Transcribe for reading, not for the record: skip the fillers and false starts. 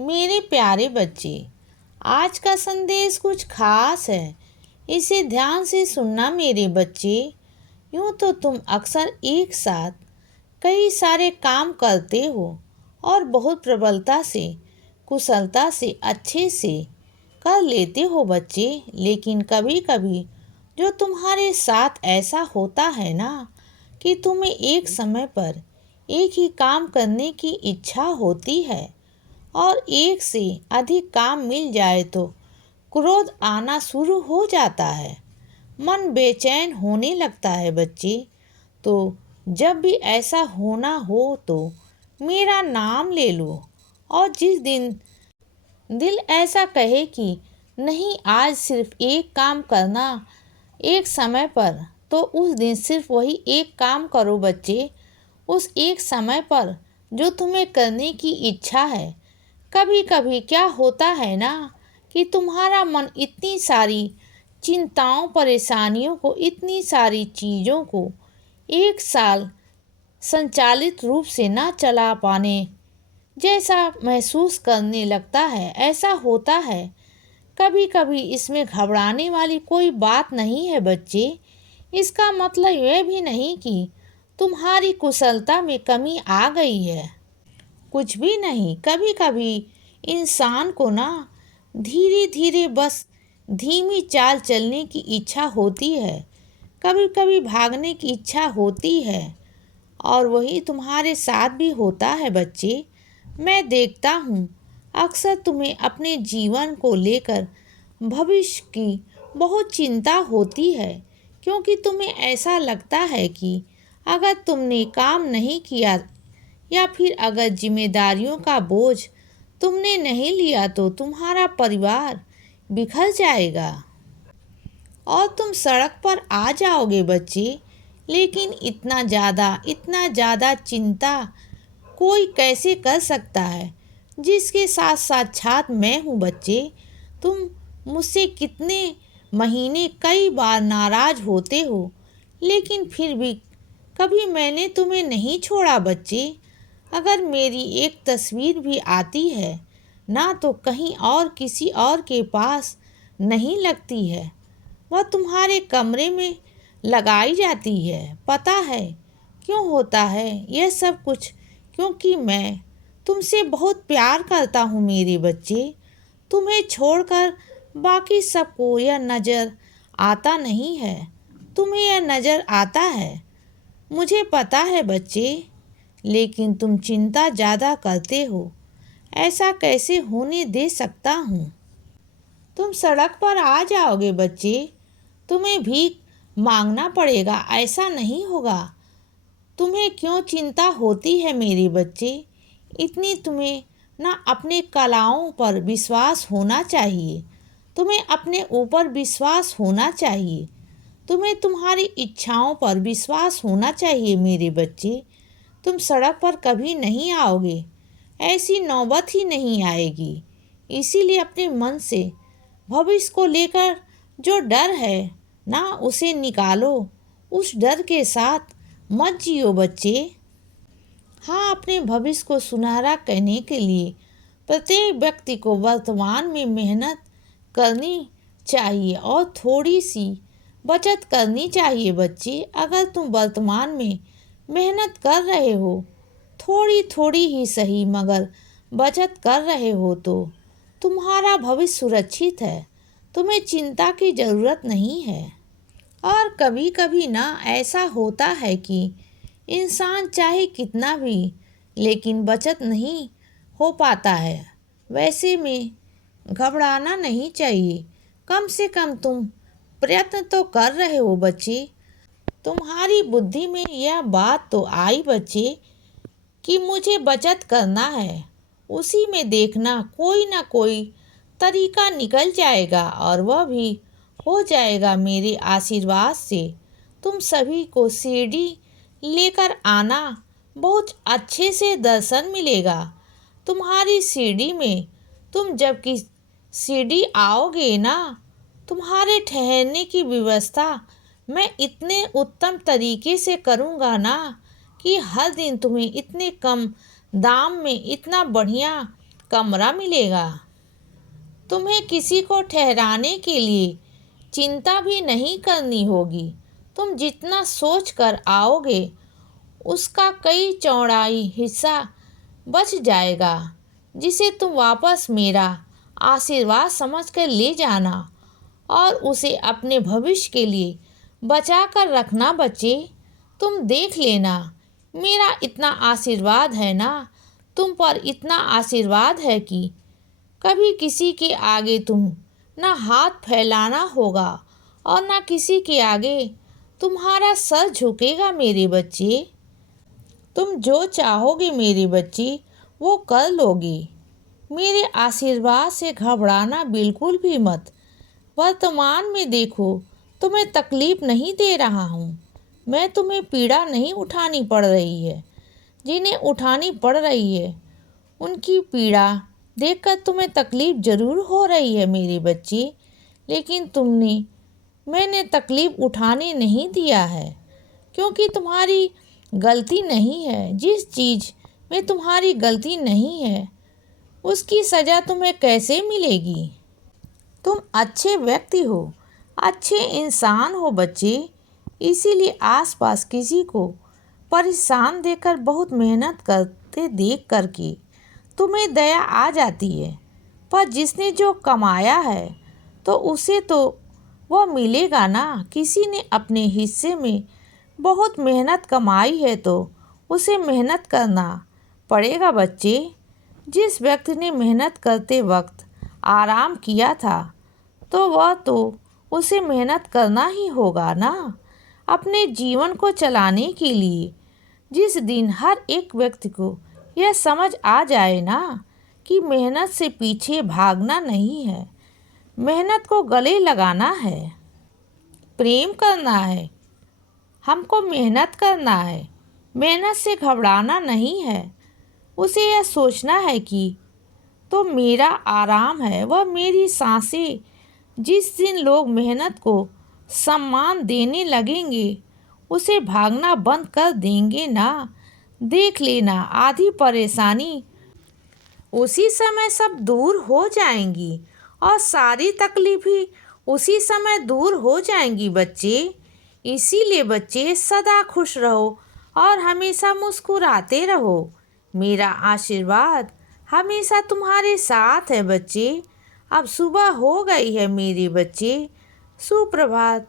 मेरे प्यारे बच्चे, आज का संदेश कुछ खास है। इसे ध्यान से सुनना मेरे बच्चे। यूँ तो तुम अक्सर एक साथ कई सारे काम करते हो और बहुत प्रबलता से, कुशलता से, अच्छे से कर लेते हो बच्चे। लेकिन कभी कभी जो तुम्हारे साथ ऐसा होता है ना कि तुम्हें एक समय पर एक ही काम करने की इच्छा होती है और एक से अधिक काम मिल जाए तो क्रोध आना शुरू हो जाता है। मन बेचैन होने लगता है बच्चे। तो जब भी ऐसा होना हो तो मेरा नाम ले लो, और जिस दिन दिल ऐसा कहे कि नहीं, आज सिर्फ एक काम करना एक समय पर, तो उस दिन सिर्फ वही एक काम करो बच्चे। उस एक समय पर जो तुम्हें करने की इच्छा है। कभी कभी क्या होता है ना कि तुम्हारा मन इतनी सारी चिंताओं, परेशानियों को, इतनी सारी चीज़ों को एक साल संचालित रूप से ना चला पाने जैसा महसूस करने लगता है। ऐसा होता है। कभी कभी इसमें घबराने वाली कोई बात नहीं है बच्चे। इसका मतलब यह भी नहीं कि तुम्हारी कुशलता में कमी आ गई है। कुछ भी नहीं। कभी कभी इंसान को ना धीरे धीरे, बस धीमी चाल चलने की इच्छा होती है। कभी कभी भागने की इच्छा होती है, और वही तुम्हारे साथ भी होता है बच्चे। मैं देखता हूँ अक्सर तुम्हें अपने जीवन को लेकर भविष्य की बहुत चिंता होती है, क्योंकि तुम्हें ऐसा लगता है कि अगर तुमने काम नहीं किया या फिर अगर जिम्मेदारियों का बोझ तुमने नहीं लिया तो तुम्हारा परिवार बिखर जाएगा और तुम सड़क पर आ जाओगे बच्चे। लेकिन इतना ज़्यादा चिंता कोई कैसे कर सकता है जिसके साथ साक्षात मैं हूँ बच्चे। तुम मुझसे कितने महीने कई बार नाराज़ होते हो, लेकिन फिर भी कभी मैंने तुम्हें नहीं छोड़ा बच्चे। अगर मेरी एक तस्वीर भी आती है ना तो कहीं और किसी और के पास नहीं लगती है, वह तुम्हारे कमरे में लगाई जाती है। पता है क्यों होता है यह सब कुछ? क्योंकि मैं तुमसे बहुत प्यार करता हूँ मेरे बच्चे। तुम्हें छोड़कर बाकी सबको यह नज़र आता नहीं है, तुम्हें यह नज़र आता है। मुझे पता है बच्चे, लेकिन तुम चिंता ज़्यादा करते हो। ऐसा कैसे होने दे सकता हूँ? तुम सड़क पर आ जाओगे बच्चे, तुम्हें भीख मांगना पड़ेगा, ऐसा नहीं होगा। तुम्हें क्यों चिंता होती है मेरे बच्चे? इतनी तुम्हें ना अपने कलाओं पर विश्वास होना चाहिए। तुम्हें अपने ऊपर विश्वास होना चाहिए। तुम्हें तुम्हारी इच्छाओं पर विश्वास होना चाहिए मेरे बच्चे। तुम सड़क पर कभी नहीं आओगे, ऐसी नौबत ही नहीं आएगी। इसीलिए अपने मन से भविष्य को लेकर जो डर है ना, उसे निकालो। उस डर के साथ मत जियो बच्चे। हाँ, अपने भविष्य को सुनहरा करने के लिए प्रत्येक व्यक्ति को वर्तमान में मेहनत करनी चाहिए और थोड़ी सी बचत करनी चाहिए बच्चे। अगर तुम वर्तमान में मेहनत कर रहे हो, थोड़ी थोड़ी ही सही मगर बचत कर रहे हो, तो तुम्हारा भविष्य सुरक्षित है। तुम्हें चिंता की ज़रूरत नहीं है। और कभी कभी ना ऐसा होता है कि इंसान चाहे कितना भी, लेकिन बचत नहीं हो पाता है। वैसे में घबराना नहीं चाहिए। कम से कम तुम प्रयत्न तो कर रहे हो बच्चे। तुम्हारी बुद्धि में यह बात तो आई बच्चे कि मुझे बचत करना है। उसी में देखना कोई ना कोई तरीका निकल जाएगा, और वह भी हो जाएगा मेरे आशीर्वाद से। तुम सभी को सीढ़ी लेकर आना, बहुत अच्छे से दर्शन मिलेगा तुम्हारी सीढ़ी में। तुम जबकि सीढ़ी आओगे ना, तुम्हारे ठहरने की व्यवस्था मैं इतने उत्तम तरीके से करूँगा ना कि हर दिन तुम्हें इतने कम दाम में इतना बढ़िया कमरा मिलेगा। तुम्हें किसी को ठहराने के लिए चिंता भी नहीं करनी होगी। तुम जितना सोच कर आओगे उसका कई चौड़ाई हिस्सा बच जाएगा, जिसे तुम वापस मेरा आशीर्वाद समझकर ले जाना और उसे अपने भविष्य के लिए बचा कर रखना बच्चे। तुम देख लेना, मेरा इतना आशीर्वाद है ना, तुम पर इतना आशीर्वाद है कि कभी किसी के आगे तुम ना हाथ फैलाना होगा और ना किसी के आगे तुम्हारा सर झुकेगा मेरे बच्चे। तुम जो चाहोगे मेरे बच्चे वो कर लोगे। मेरे आशीर्वाद से घबराना बिल्कुल भी मत। वर्तमान में देखो, तुम्हें तकलीफ नहीं दे रहा हूँ। मैं तुम्हें पीड़ा नहीं उठानी पड़ रही है। जिन्हें उठानी पड़ रही है उनकी पीड़ा देखकर तुम्हें तकलीफ जरूर हो रही है मेरे बच्चे, लेकिन मैंने तकलीफ उठाने नहीं दिया है, क्योंकि तुम्हारी गलती नहीं है। जिस चीज़ में तुम्हारी गलती नहीं है उसकी सज़ा तुम्हें कैसे मिलेगी। तुम अच्छे व्यक्ति हो, अच्छे इंसान हो बच्चे, इसीलिए आसपास किसी को परेशान देखकर बहुत मेहनत करते देख करके तुम्हें दया आ जाती है। पर जिसने जो कमाया है तो उसे तो वह मिलेगा ना। किसी ने अपने हिस्से में बहुत मेहनत कमाई है तो उसे मेहनत करना पड़ेगा बच्चे। जिस व्यक्ति ने मेहनत करते वक्त आराम किया था तो उसे मेहनत करना ही होगा ना, अपने जीवन को चलाने के लिए। जिस दिन हर एक व्यक्ति को यह समझ आ जाए ना कि मेहनत से पीछे भागना नहीं है, मेहनत को गले लगाना है, प्रेम करना है, हमको मेहनत करना है, मेहनत से घबराना नहीं है। उसे यह सोचना है कि तो मेरा आराम है, वह मेरी सांसें। जिस दिन लोग मेहनत को सम्मान देने लगेंगे उसे भागना बंद कर देंगे ना। देख लेना, आधी परेशानी उसी समय सब दूर हो जाएंगी और सारी तकलीफ ही उसी समय दूर हो जाएंगी बच्चे। इसीलिए बच्चे सदा खुश रहो और हमेशा मुस्कुराते रहो। मेरा आशीर्वाद हमेशा तुम्हारे साथ है बच्चे। अब सुबह हो गई है मेरे बच्चे। सुप्रभात।